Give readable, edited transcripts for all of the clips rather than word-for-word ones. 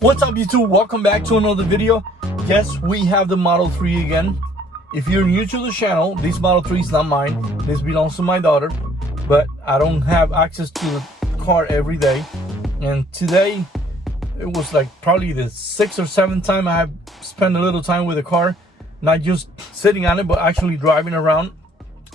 What's up, YouTube? Welcome back to another video. Yes, we have the Model 3 again. If you're new to the channel, this Model 3 is not mine. This belongs to my daughter, but I don't have access to the car every day. And today, it was like probably the 6th or 7th time I have spent a little time with the car. Not just sitting on it, but actually driving around.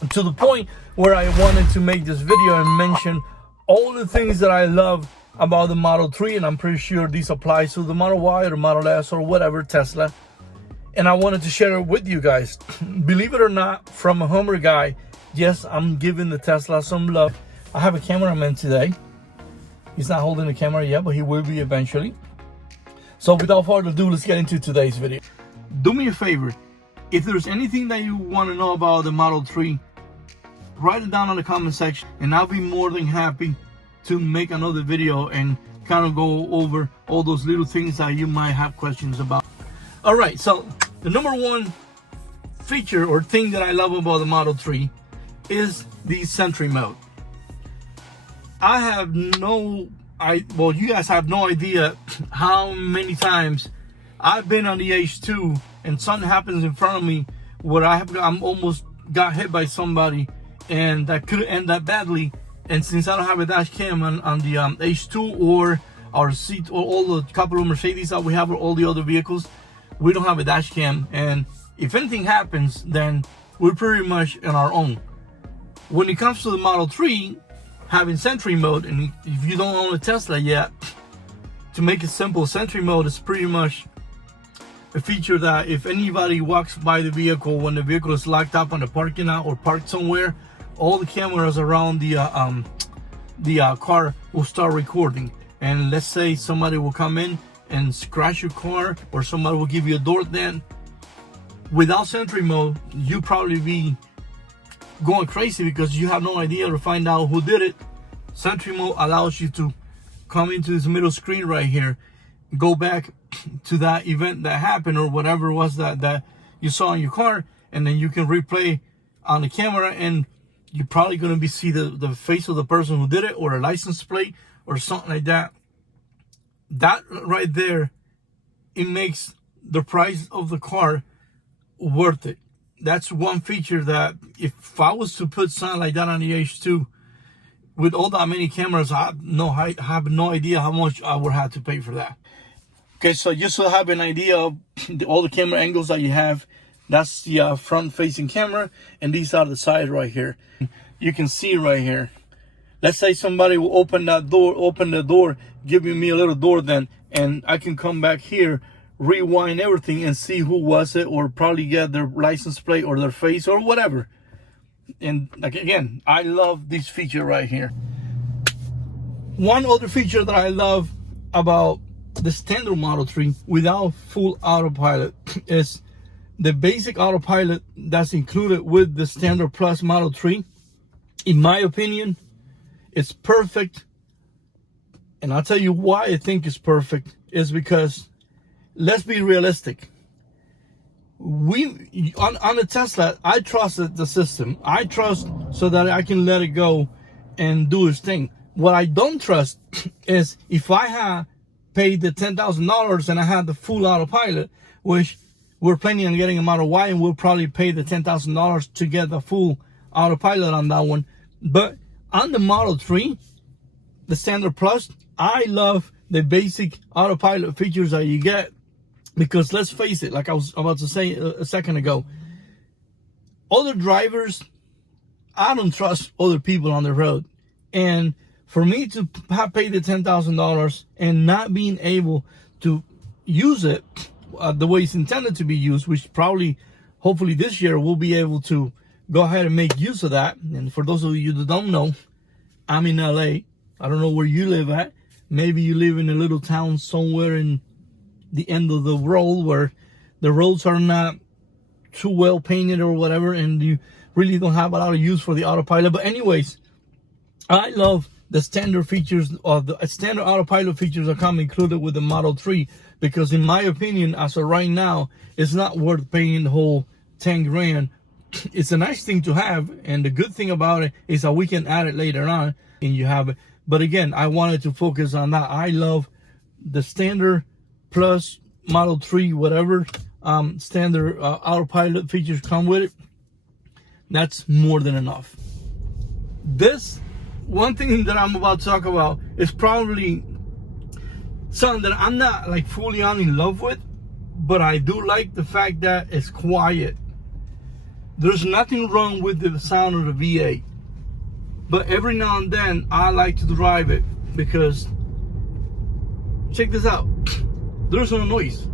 To the point where I wanted to make this video and mention all the things that I love about the Model 3, and I'm pretty sure this applies to the Model Y or Model S or whatever Tesla. And I wanted to share it with you guys. Believe it or not, from a Hummer guy, yes, I'm giving the Tesla some love. I have a cameraman today. He's not holding the camera yet, but he will be eventually. So without further ado, let's get into today's video. Do me a favor. If there's anything that you want to know about the Model 3, write it down in the comment section, and I'll be more than happy to make another video and kind of go over all those little things that you might have questions about. All right, so the number one feature or thing that I love about the Model 3 is the Sentry Mode. You guys have no idea how many times I've been on the H2 and something happens in front of me where I'm almost got hit by somebody, and that could end up badly. And since I don't have a dash cam on the H2 or our seat or all the couple of Mercedes that we have or all the other vehicles, we don't have a dash cam. And if anything happens, then we're pretty much on our own. When it comes to the Model 3, having Sentry Mode, and if you don't own a Tesla yet, to make it simple, Sentry Mode is pretty much a feature that if anybody walks by the vehicle when the vehicle is locked up on the parking lot or parked somewhere, all the cameras around the car will start recording. And let's say somebody will come in and scratch your car, or somebody will give you a door dent. Without Sentry Mode, you probably be going crazy because you have no idea to find out who did it. Sentry Mode allows you to come into this middle screen right here, go back to that event that happened or whatever it was that you saw in your car, and then you can replay on the camera, and you're probably going to be see the face of the person who did it, or a license plate or something like that. That right there, it makes the price of the car worth it. That's one feature that if I was to put something like that on the H2 with all that many cameras, I have no idea how much I would have to pay for that. Okay, so just to have an idea of all the camera angles that you have, that's the front-facing camera, and these are the sides right here. You can see right here. Let's say somebody will open the door, giving me a little door then, and I can come back here, rewind everything, and see who was it, or probably get their license plate or their face or whatever. And like, again, I love this feature right here. One other feature that I love about the standard Model 3 without full autopilot is the basic autopilot that's included with the standard plus Model 3. In my opinion, it's perfect. And I'll tell you why I think it's perfect is because, let's be realistic. On the Tesla, I trusted the system. I trust so that I can let it go and do its thing. What I don't trust is if I had paid the $10,000 and I had the full autopilot, which we're planning on getting a Model Y, and we'll probably pay the $10,000 to get the full autopilot on that one. But on the Model 3, the Standard Plus, I love the basic autopilot features that you get, because let's face it, like I was about to say a second ago, other drivers, I don't trust other people on the road. And for me to have paid the $10,000 and not being able to use it the way it's intended to be used, which probably, hopefully this year, we'll be able to go ahead and make use of that. And for those of you that don't know, I'm in LA. I don't know where you live at. Maybe you live in a little town somewhere in the end of the world where the roads are not too well painted or whatever, and you really don't have a lot of use for the autopilot. But anyways, I love the standard features, or the standard autopilot features that come included with the Model 3, because in my opinion, as of right now, it's not worth paying the whole 10 grand. It's a nice thing to have, and the good thing about it is that we can add it later on and you have it. But again, I wanted to focus on that. I love the standard Plus, Model 3, whatever standard Autopilot features come with it, that's more than enough. This one thing that I'm about to talk about is probably something that I'm not like fully in love with, but I do like the fact that it's quiet. There's nothing wrong with the sound of the V8, but every now and then I like to drive it because, check this out, there's no noise.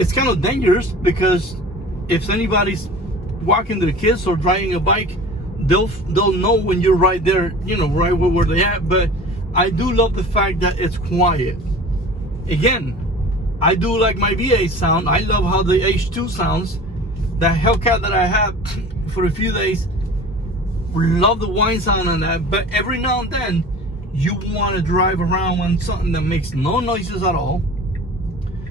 It's kind of dangerous because if anybody's walking their kids or driving a bike, they'll know when you're right there, you know, right where they at. But I do love the fact that it's quiet. Again, I do like my V8 sound. I love how the H2 sounds. The Hellcat that I had for a few days, love the whine sound on that. But every now and then, you want to drive around on something that makes no noises at all,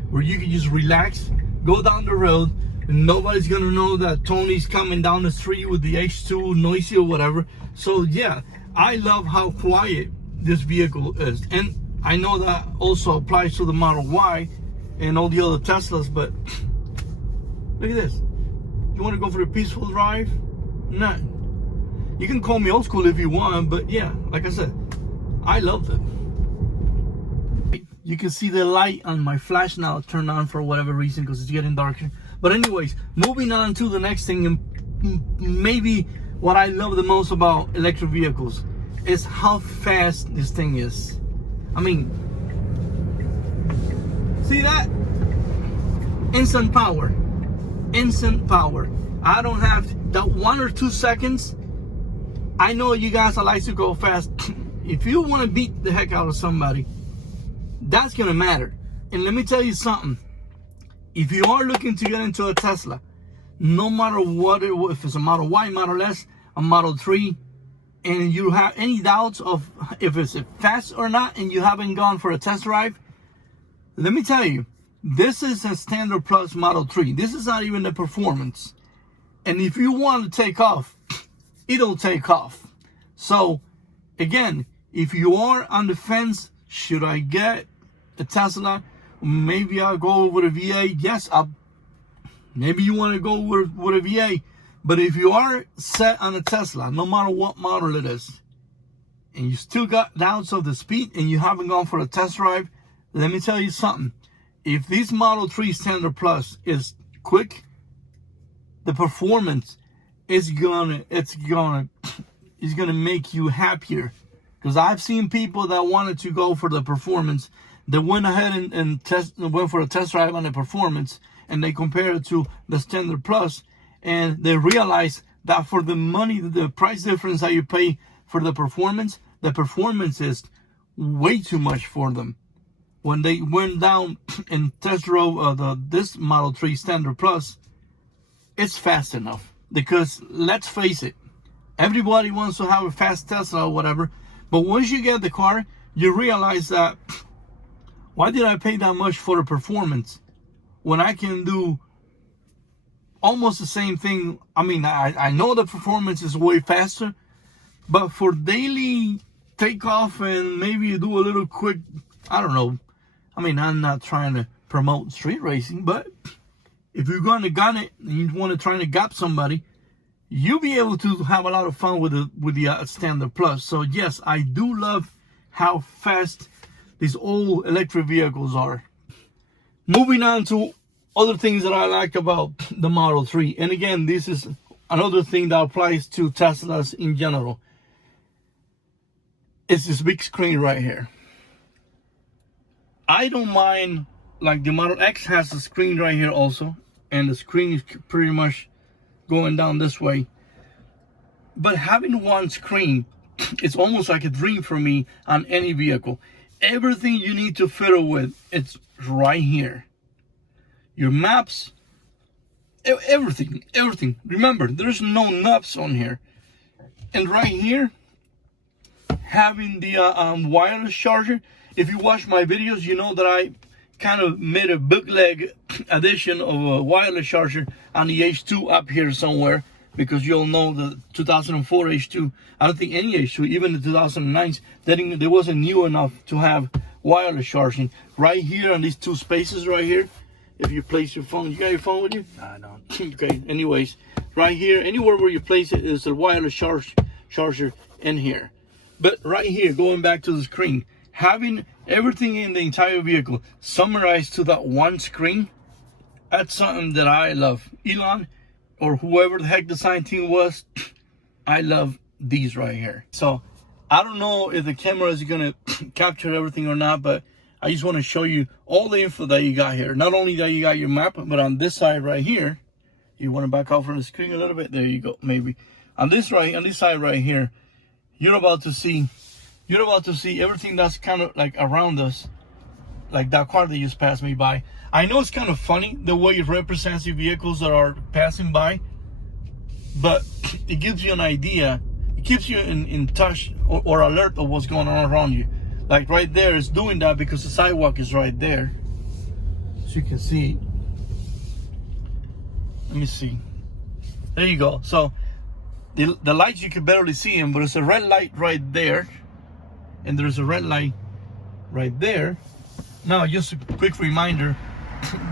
where you can just relax, go down the road, and nobody's gonna know that Tony's coming down the street with the H2 noisy or whatever. So yeah, I love how quiet this vehicle is. And I know that also applies to the Model Y and all the other Teslas, but look at this. You wanna go for a peaceful drive? Nah. You can call me old school if you want, but yeah, like I said, I love it. You can see the light on my flash now turned on for whatever reason because it's getting darker. But anyways, moving on to the next thing, and maybe what I love the most about electric vehicles is how fast this thing is. I mean, see that? Instant power. Instant power. I don't have that 1 or 2 seconds. I know you guys like to go fast. If you want to beat the heck out of somebody, that's gonna matter. And let me tell you something. If you are looking to get into a Tesla, no matter what, if it's a Model Y, Model S, a Model 3, and you have any doubts of if it's fast or not, and you haven't gone for a test drive, let me tell you, this is a Standard Plus Model 3. This is not even the performance. And if you want to take off, it'll take off. So, again, if you are on the fence, should I get a Tesla? Maybe I'll go with a V8. Yes, maybe you want to go with a V8. But if you are set on a Tesla, no matter what model it is, and you still got doubts of the speed and you haven't gone for a test drive, let me tell you something. If this Model 3 Standard Plus is quick, the performance is gonna make you happier. Because I've seen people that wanted to go for the performance, they went ahead and went for a test drive on the performance, and they compared it to the Standard Plus, and they realized that for the money, the price difference that you pay for the performance is way too much for them. When they went down and test drove this Model 3 Standard Plus, it's fast enough. Because let's face it, everybody wants to have a fast Tesla or whatever, but once you get the car, you realize that, why did I pay that much for the performance when I can do almost the same thing? I mean, I know the performance is way faster, but for daily takeoff and maybe you do a little quick, I don't know. I mean, I'm not trying to promote street racing, but if you're going to gun it and you want to try to gap somebody, you'll be able to have a lot of fun with the Standard Plus. So yes, I do love how fast these old electric vehicles are. Moving on to other things that I like about the Model 3. And again, this is another thing that applies to Teslas in general. It's this big screen right here. I don't mind, like the Model X has a screen right here also. And the screen is pretty much going down this way. But having one screen, it's almost like a dream for me on any vehicle. Everything you need to fiddle with, it's right here. Your maps, everything. Remember, there's no knobs on here. And right here, having the wireless charger. If you watch my videos, you know that I kind of made a bootleg edition of a wireless charger on the H2 up here somewhere, because you'll know the 2004 H2, I don't think any H2, even the 2009s, they wasn't new enough to have wireless charging. Right here on these two spaces right here, if you place your phone, you got your phone with you? No, I don't. Okay, anyways, right here, anywhere where you place it is a wireless charger in here. But right here, going back to the screen, having everything in the entire vehicle summarized to that one screen, that's something that I love. Elon, or whoever the heck the design team was, I love these right here. So I don't know if the camera is gonna capture everything or not, but I just want to show you all the info that you got here. Not only that you got your map, but on this side right here, you want to back off from the screen a little bit. There you go, maybe. On this side right here, you're about to see everything that's kind of like around us, like that car that just passed me by. I know it's kind of funny the way it represents the vehicles that are passing by, but it gives you an idea. It keeps you in touch or alert of what's going on around you. Like right there is doing that because the sidewalk is right there. So you can see. Let me see. There you go. So the lights, you can barely see them, but there's a red light right there. And there's a red light right there. Now, just a quick reminder,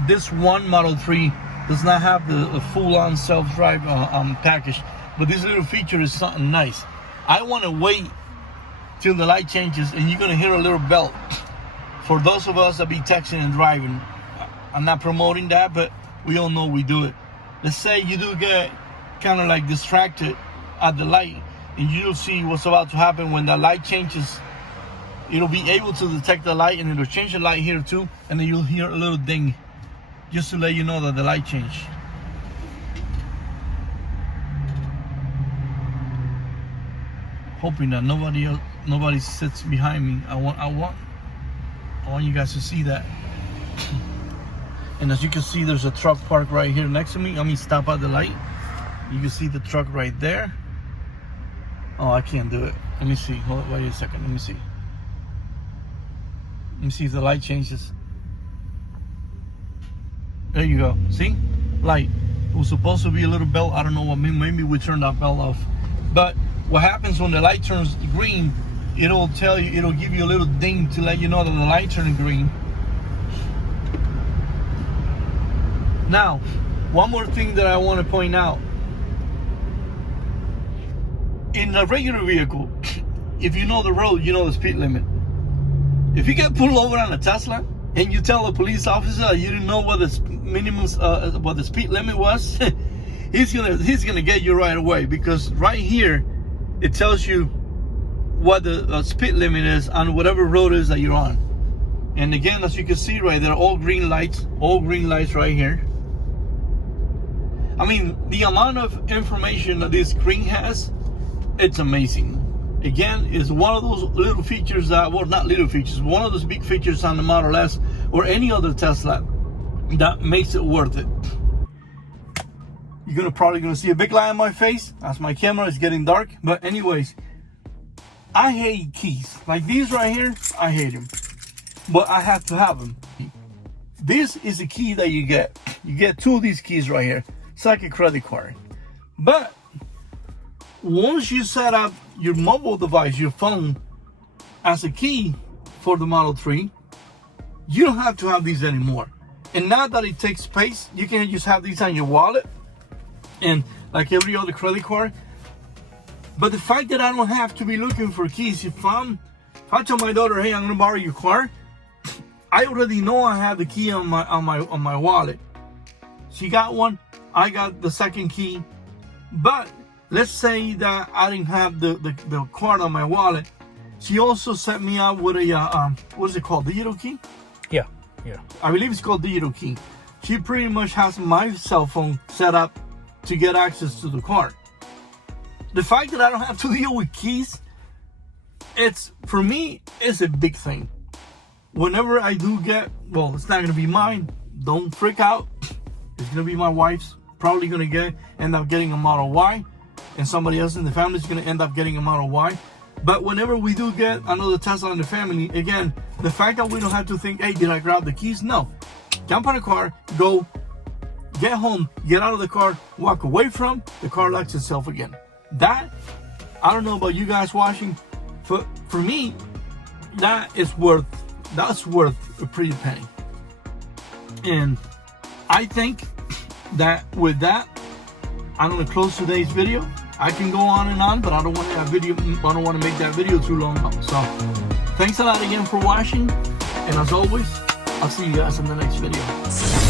this one Model 3 does not have the full-on self-drive package, but this little feature is something nice. I want to wait till the light changes and you're going to hear a little bell. For those of us that be texting and driving, I'm not promoting that, but we all know we do it. Let's say you do get kind of like distracted at the light, and you'll see what's about to happen when the light changes. It'll be able to detect the light, and it'll change the light here too, and then you'll hear a little ding just to let you know that the light changed. Hoping that nobody sits behind me. I want you guys to see that. And as you can see, there's a truck parked right here next to me. Let me stop at the light. You can see the truck right there. Oh, I can't do it. Let me see. Hold on, wait a second. Let me see. Let me see if the light changes. There you go. See? Light. It was supposed to be a little bell. I don't know what. Maybe we turned that bell off. But what happens when the light turns green, it'll tell you, it'll give you a little ding to let you know that the light turned green. Now, one more thing that I want to point out. In a regular vehicle, if you know the road, you know the speed limit. If you get pulled over on a Tesla and you tell a police officer you didn't know what the minimum, what the speed limit was, he's gonna get you right away, because right here it tells you what the speed limit is on whatever road is that you're on. And again, as you can see right there, all green lights right here. I mean, the amount of information that this screen has, it's amazing. Again, it's one of those little features that, well, not little features, one of those big features on the Model S or any other Tesla that makes it worth it. You're probably gonna see a big lie on my face as my camera is getting dark. But anyways, I hate keys. Like these right here, I hate them. But I have to have them. This is the key that you get. You get two of these keys right here. It's like a credit card. But once you set up your mobile device, your phone, as a key for the Model 3, you don't have to have these anymore. And now that it takes space, you can just have these on your wallet and like every other credit card. But the fact that I don't have to be looking for keys, if I tell my daughter, hey, I'm gonna borrow your car, I already know I have the key on my wallet. She got one, I got the second key. But let's say that I didn't have the card on my wallet. She also set me up with a what is it called, digital key? Yeah. I believe it's called digital key. She pretty much has my cell phone set up to get access to the car. The fact that I don't have to deal with keys, for me, it's a big thing. Whenever I do get, well, it's not gonna be mine. Don't freak out. It's gonna be my wife's. Probably gonna end up getting a Model Y, and somebody else in the family is gonna end up getting a Model Y. But whenever we do get another Tesla in the family, again, the fact that we don't have to think, hey, did I grab the keys? No. Jump on a car, go, get home, get out of the car, walk away from, the car locks itself again. That, I don't know about you guys watching, for me, that is worth that's worth a pretty penny. And I think that with that, I'm gonna close today's video. I can go on and on, but I don't want to make that video too long. So thanks a lot again for watching, and as always, I'll see you guys in the next video.